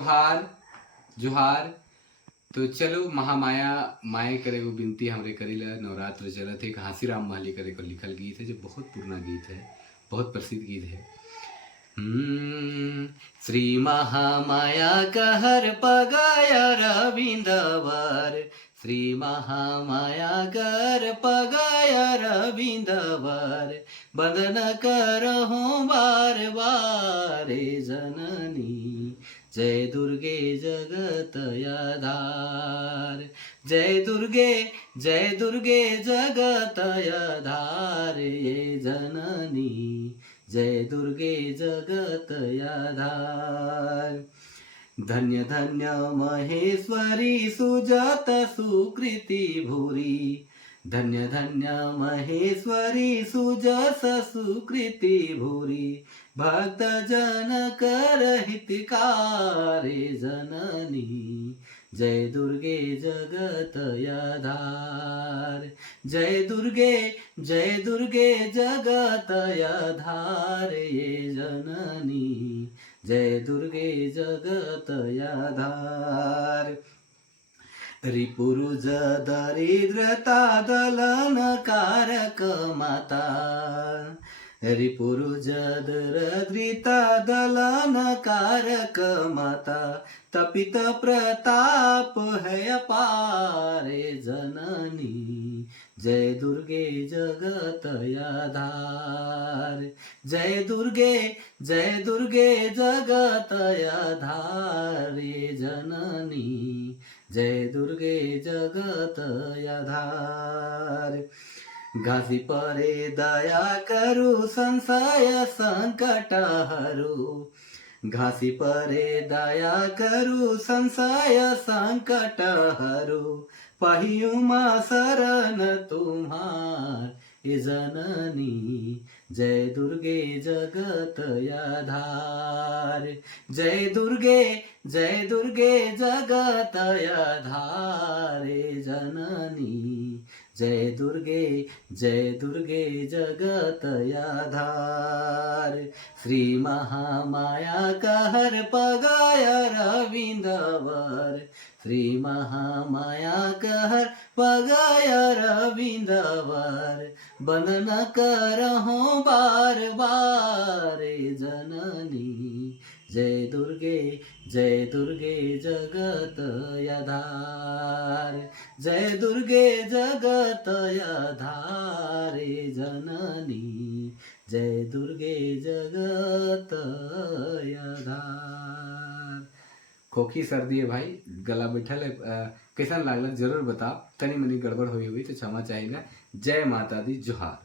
जोहार जोहार। तो चलो महामाया माए करे वो बिनती हमरे करीला। नवरात्र चलत है। घासीराम माली करे को लिखल गीत है जो बहुत पुराना गीत है, बहुत प्रसिद्ध गीत है। श्री महामाया कहर पगाया रविंदवर, श्री महामाया कर पगाया रविंदवर, बंदन करहूँ बार बार जननी, जय दुर्गे जगत आधार, जय दुर्गे जगत आधार ये जननी, जय दुर्गे जगत आधार। धन्य धन्य महेश्वरी सुजात सुकृति भूरी, धन्य धन्य महेश्वरी सुजस सुकृति भूरी, भक्त जन कर हितकारे जननी, जय दुर्गे जगत आधार, जय दुर्गे जगत आधार ये जननी, जय दुर्गे जगत आधार। रिपुरुज दरिद्रता दलन कारक माता, रिपुरुज दरिद्रता दलन कारक माता, तपित प्रताप है अपार जननी, जय दुर्गे जगत आधार, जय दुर्गे जगत आधार जननी, जय दुर्गे जगत आधार। घासी परे दया करू संशय संकट हरू, घासी परे दया करू संशय संकट हरू, पहियुमा शरण तुम्हार जननी, जय दुर्गे जगत आधार, जय दुर्गे जगत आधार जननी, जय दुर्गे जगत आधार। श्री महामाया कहर पगाया रविंदवर, श्री महामाया कहर पगाया रविंदवर, बंदन करहूँ बार बार जननी, जय दुर्गे जगत आधार, जय दुर्गे जगत आधार जननी, जय दुर्गे जगत आधार। खोखी सर्दी है भाई, गला बैठल है। कैसा लागल जरूर बताओ। तनी मनी गड़बड़ हुई तो क्षमा चाहिए। जय माता दी, जोहार।